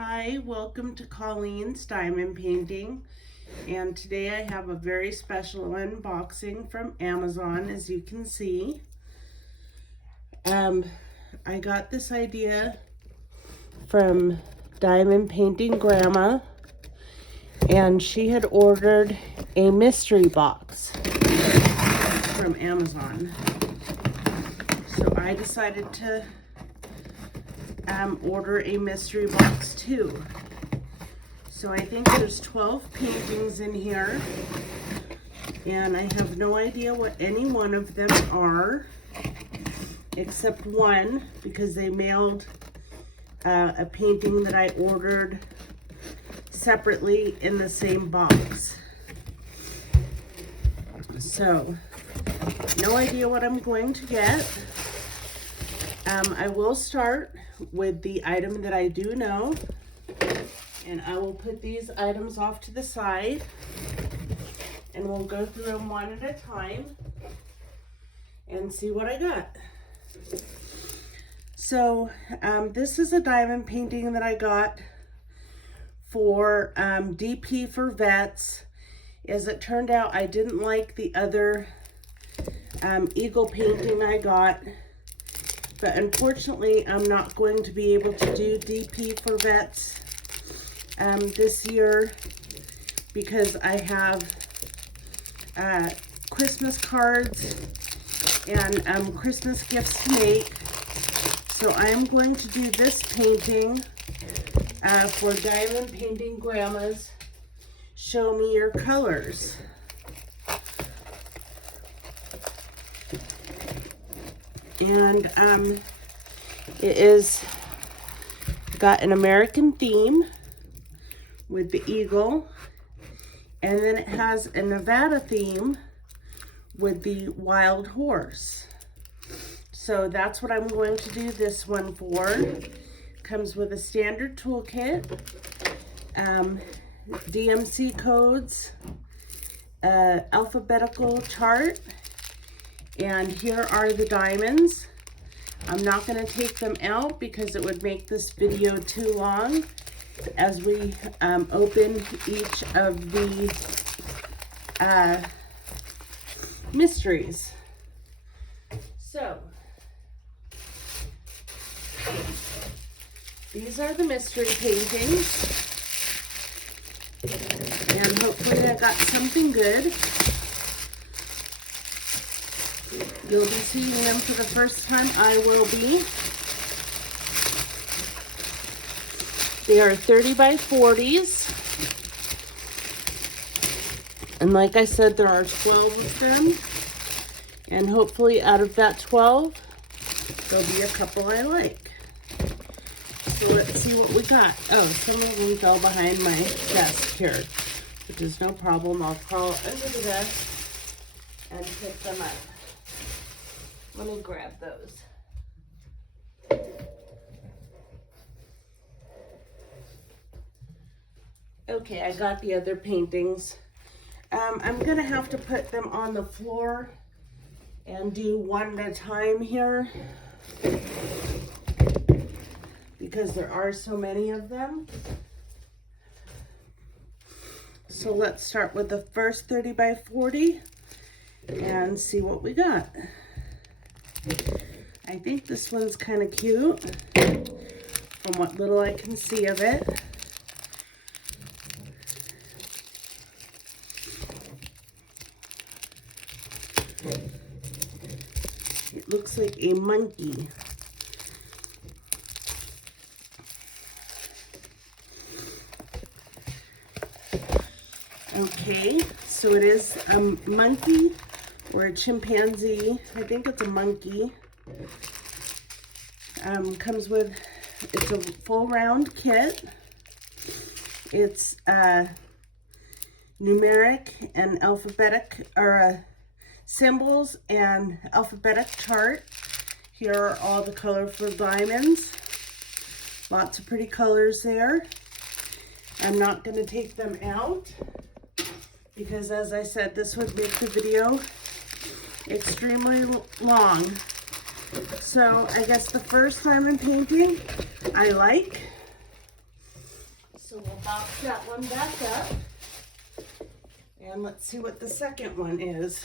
Hi, welcome to Colleen's Diamond Painting, and today I have a very special unboxing from Amazon. As you can see, I got this idea from Diamond Painting Grandma, and she had ordered a mystery box from Amazon, so I decided to order a mystery box too. So I think there's 12 paintings in here, and I have no idea what any one of them are, except one, because they mailed a painting that I ordered separately in the same box. So, no idea what I'm going to get. I will start with the item that I do know, and I will put these items off to the side, and we'll go through them one at a time and see what I got. So this is a diamond painting that I got for DP for Vets. As it turned out, I didn't like the other eagle painting I got, but unfortunately I'm not going to be able to do DP for Vets this year because I have Christmas cards and Christmas gifts to make. So I am going to do this painting for Diamond Painting Grandma's Show Me Your Colors. And it is got an American theme with the eagle, and then it has a Nevada theme with the wild horse. So that's what I'm going to do this one for. Comes with a standard toolkit, DMC codes, alphabetical chart, and here are the diamonds. I'm not going to take them out because it would make this video too long as we open each of the mysteries. So, these are the mystery paintings, and hopefully I got something good. You'll be seeing them for the first time. I will be. They are 30 by 40s. And like I said, there are 12 of them. And hopefully out of that 12, there'll be a couple I like. So let's see what we got. Oh, some of them fell behind my desk here, which is no problem. I'll crawl under the desk and pick them up. Let me grab those. Okay, I got the other paintings. I'm gonna have to put them on the floor and do one at a time here because there are so many of them. So let's start with the first 30 by 40 and see what we got. I think this one's kind of cute from what little I can see of it. It looks like a monkey. Okay, so it is a monkey or a chimpanzee. I think it's a monkey. Comes with, it's a full round kit. It's numeric and alphabetic, or symbols and alphabetic chart. Here are all the colorful diamonds. Lots of pretty colors there. I'm not going to take them out because, as I said, this would make the video extremely long. So I guess the first diamond painting I like. So we'll box that one back up. And let's see what the second one is.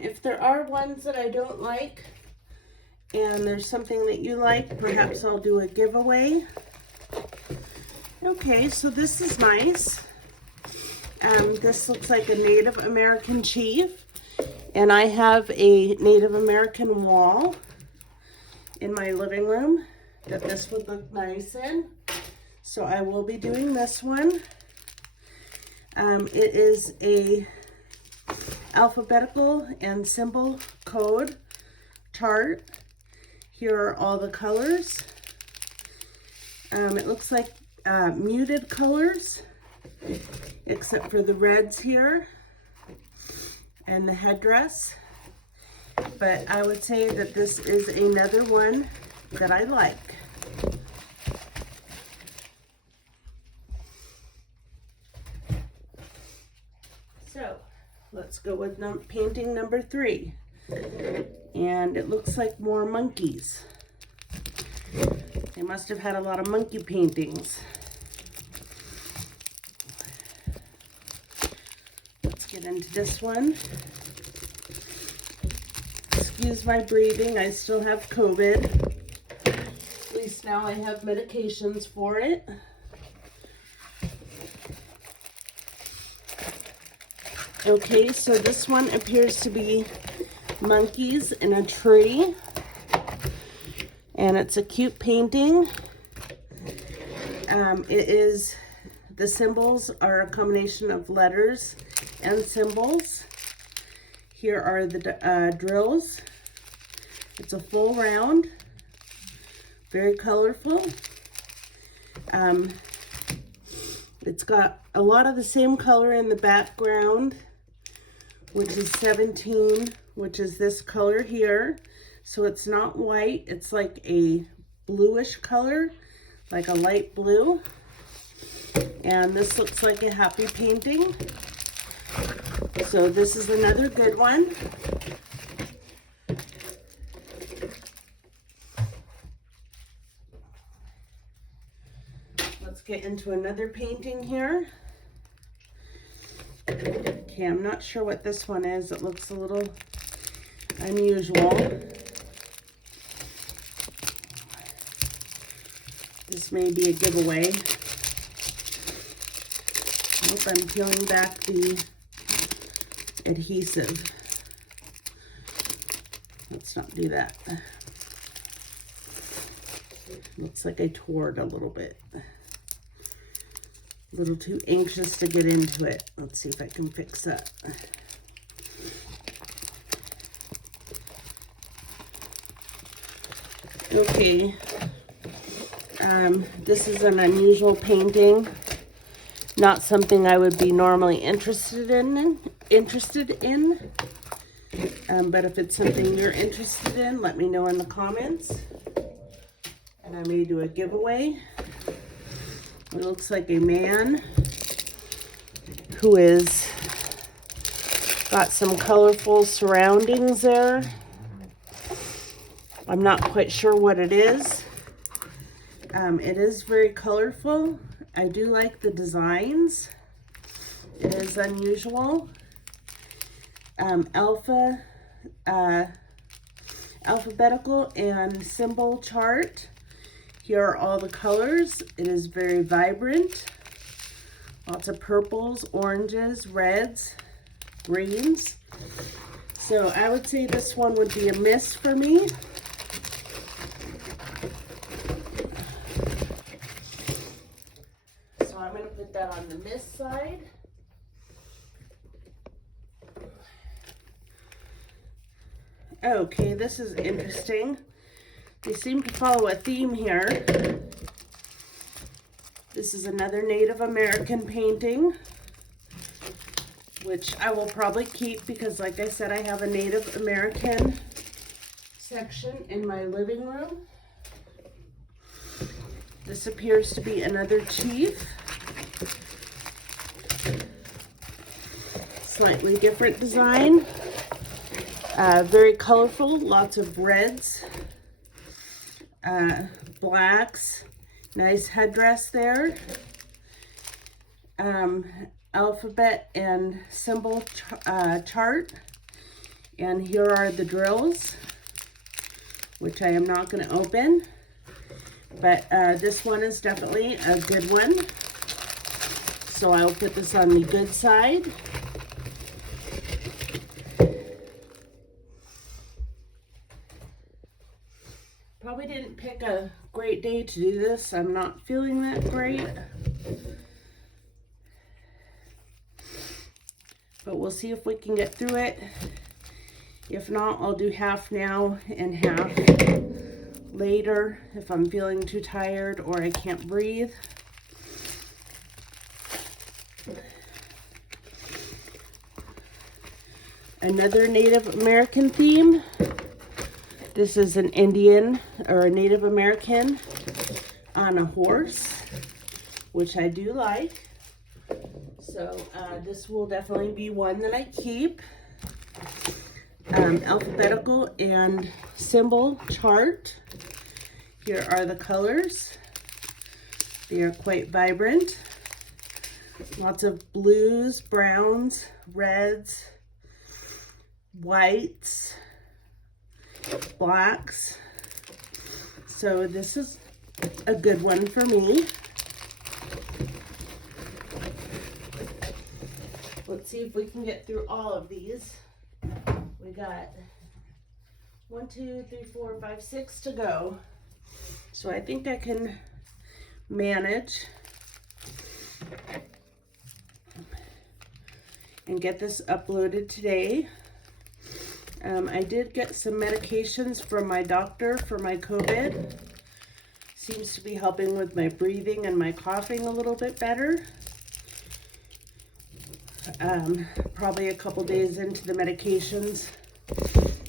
If there are ones that I don't like, and there's something that you like, perhaps I'll do a giveaway. Okay, so this is nice. This looks like a Native American chief, and I have a Native American wall in my living room that this would look nice in. So I will be doing this one. It is a alphabetical and symbol code chart. Here are all the colors. It looks like muted colors, except for the reds here and the headdress. But I would say that this is another one that I like. So let's go with painting number 3. And it looks like more monkeys. They must have had a lot of monkey paintings. Let's get into this one. Excuse my breathing, I still have COVID. At least now I have medications for it. Okay, so this one appears to be monkeys in a tree. And it's a cute painting. The symbols are a combination of letters and symbols. Here are the drills. It's a full round, very colorful. It's got a lot of the same color in the background, which is 17, which is this color here. So it's not white, it's like a bluish color, like a light blue. And this looks like a happy painting. So this is another good one. Let's get into another painting here. Okay, I'm not sure what this one is. It looks a little unusual. This may be a giveaway. I hope I'm peeling back the adhesive. Let's not do that. Looks like I tore it a little bit. A little too anxious to get into it. Let's see if I can fix that. Okay. This is an unusual painting. Not something I would be normally interested in. But if it's something you're interested in, let me know in the comments. And I may do a giveaway. It looks like a man who is got some colorful surroundings there. I'm not quite sure what it is. It is very colorful. I do like the designs. It is unusual. Alphabetical and symbol chart. Here are all the colors. It is very vibrant. Lots of purples, oranges, reds, greens. So I would say this one would be a miss for me. So I'm going to put that on the miss side. Okay, this is interesting. They seem to follow a theme here. This is another Native American painting, which I will probably keep because, like I said, I have a Native American section in my living room. This appears to be another chief. slightly different design. Very colorful, lots of reds, blacks, nice headdress there. Alphabet and symbol chart. And here are the drills, which I am not going to open. But this one is definitely a good one. So I'll put this on the good side. Probably didn't pick a great day to do this. I'm not feeling that great. But we'll see if we can get through it. If not, I'll do half now and half later if I'm feeling too tired or I can't breathe. Another Native American theme. This is an Indian or a Native American on a horse, which I do like. So this will definitely be one that I keep. Alphabetical and symbol chart. Here are the colors. They are quite vibrant. Lots of blues, browns, reds, whites, blacks. So this is a good one for me. Let's see if we can get through all of these. We got 1, 2, 3, 4, 5, 6 to go. So I think I can manage and get this uploaded today. I did get some medications from my doctor for my COVID. Seems to be helping with my breathing and my coughing a little bit better. Probably a couple days into the medications.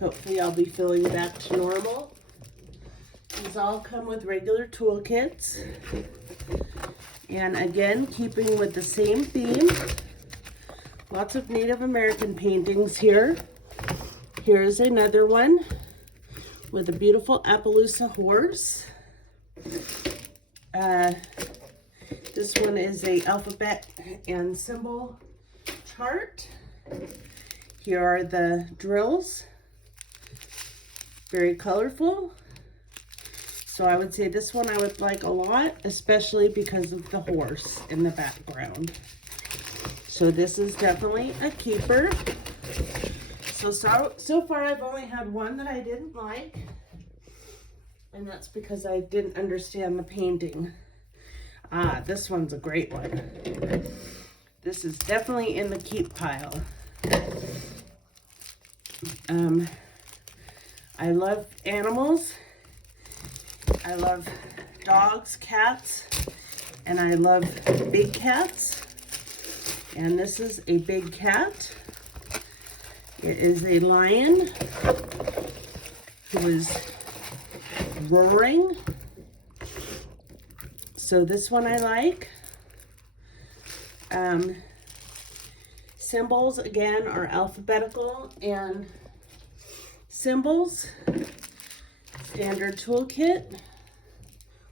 Hopefully I'll be feeling back to normal. These all come with regular toolkits. And again, keeping with the same theme. Lots of Native American paintings here. Here's another one with a beautiful Appaloosa horse. This one is a alphabet and symbol chart. Here are the drills. Very colorful. So I would say this one I would like a lot, especially because of the horse in the background. So this is definitely a keeper. So far I've only had one that I didn't like, and that's because I didn't understand the painting. This one's a great one. This is definitely in the keep pile. I love animals. I love dogs, cats, and I love big cats. And this is a big cat. It is a lion who is roaring. So this one I like. Symbols, again, are alphabetical and symbols. Standard toolkit,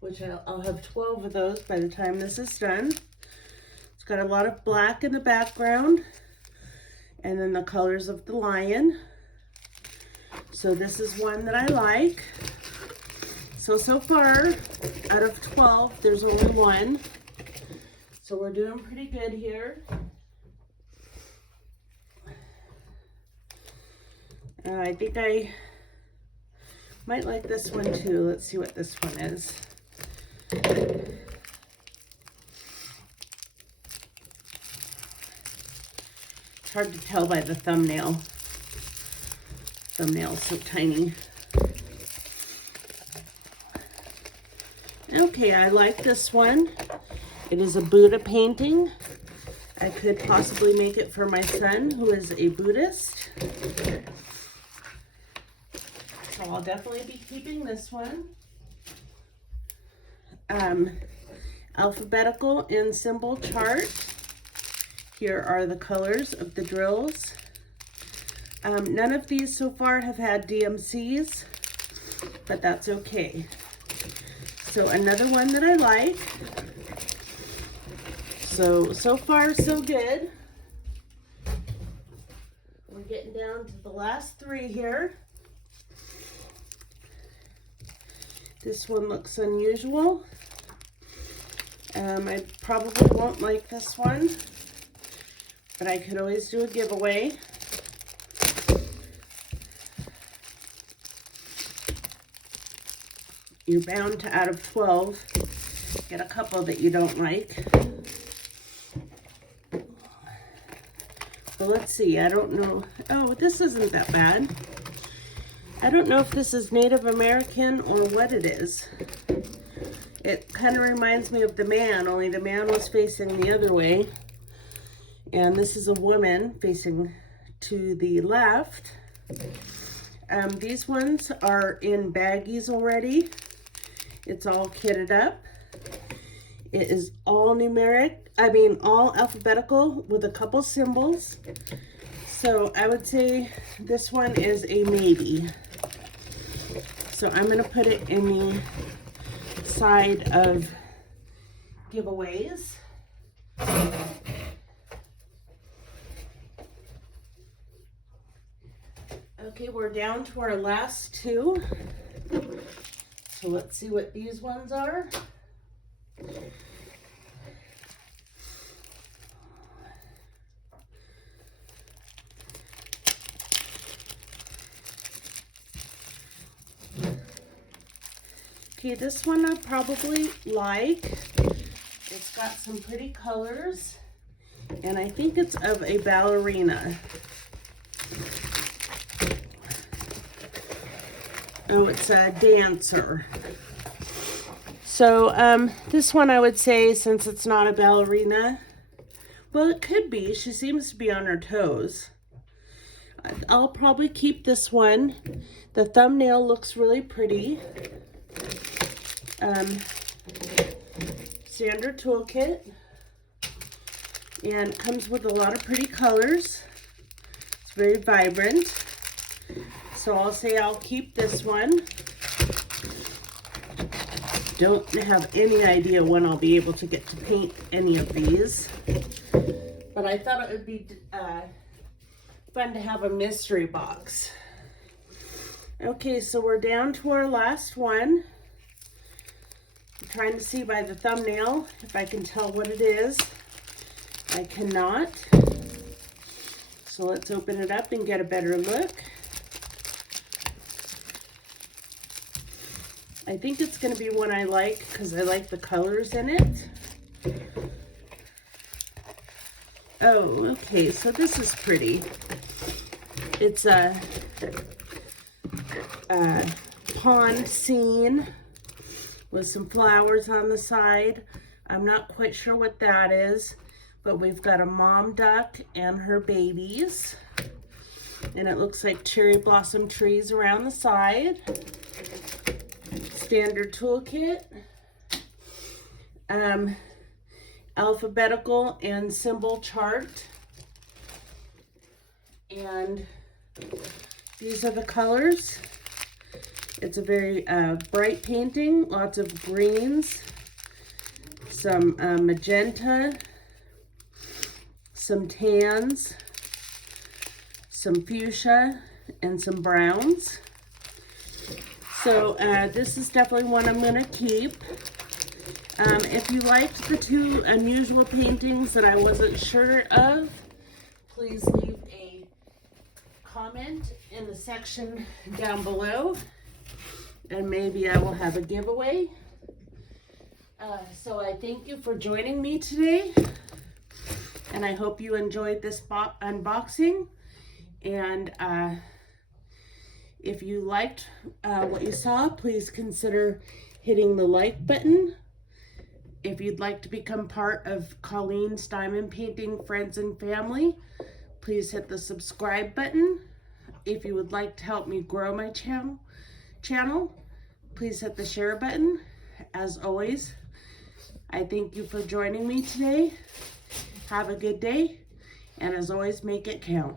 which I'll have 12 of those by the time this is done. It's got a lot of black in the background, and then the colors of the lion. So this is one that I like. So far, out of 12, there's only one. So we're doing pretty good here. I think I might like this one too. Let's see what this one is. It's hard to tell by the thumbnail. Thumbnail's so tiny. Okay, I like this one. It is a Buddha painting. I could possibly make it for my son, who is a Buddhist. So I'll definitely be keeping this one. Alphabetical and symbol chart. Here are the colors of the drills. None of these so far have had DMCs, but that's okay. So another one that I like. So far so good. We're getting down to the last three here. This one looks unusual. I probably won't like this one, but I could always do a giveaway. You're bound to, out of 12, get a couple that you don't like. But let's see, I don't know. Oh, this isn't that bad. I don't know if this is Native American or what it is. It kind of reminds me of the man, only the man was facing the other way. And this is a woman facing to the left. These ones are in baggies already. It's all kitted up. It is all numeric, all alphabetical with a couple symbols. So I would say this one is a maybe. So I'm gonna put it in the side of giveaways. Okay, we're down to our last two. So let's see what these ones are. Okay, this one I probably like. It's got some pretty colors, and I think it's of a ballerina. Oh, it's a dancer. So this one I would say, since it's not a ballerina, well, it could be. She seems to be on her toes. I'll probably keep this one. The thumbnail looks really pretty. Standard toolkit. And it comes with a lot of pretty colors. It's very vibrant. So I'll say I'll keep this one. Don't have any idea when I'll be able to get to paint any of these. But I thought it would be fun to have a mystery box. Okay, so we're down to our last one. I'm trying to see by the thumbnail if I can tell what it is. I cannot. So let's open it up and get a better look. I think it's going to be one I like because I like the colors in it. Oh, okay, so this is pretty. It's a pond scene with some flowers on the side. I'm not quite sure what that is, but we've got a mom duck and her babies. And it looks like cherry blossom trees around the side. Standard toolkit. Alphabetical and symbol chart. And these are the colors. It's a very bright painting, lots of greens, some magenta, some tans, some fuchsia, and some browns. So this is definitely one I'm going to keep. If you liked the two unusual paintings that I wasn't sure of, please leave a comment in the section down below, and maybe I will have a giveaway. So I thank you for joining me today, and I hope you enjoyed this unboxing. And if you liked what you saw, please consider hitting the like button. If you'd like to become part of Colleen's Diamond Painting Friends and Family, please hit the subscribe button. If you would like to help me grow my channel, please hit the share button. As always, I thank you for joining me today. Have a good day. And as always, make it count.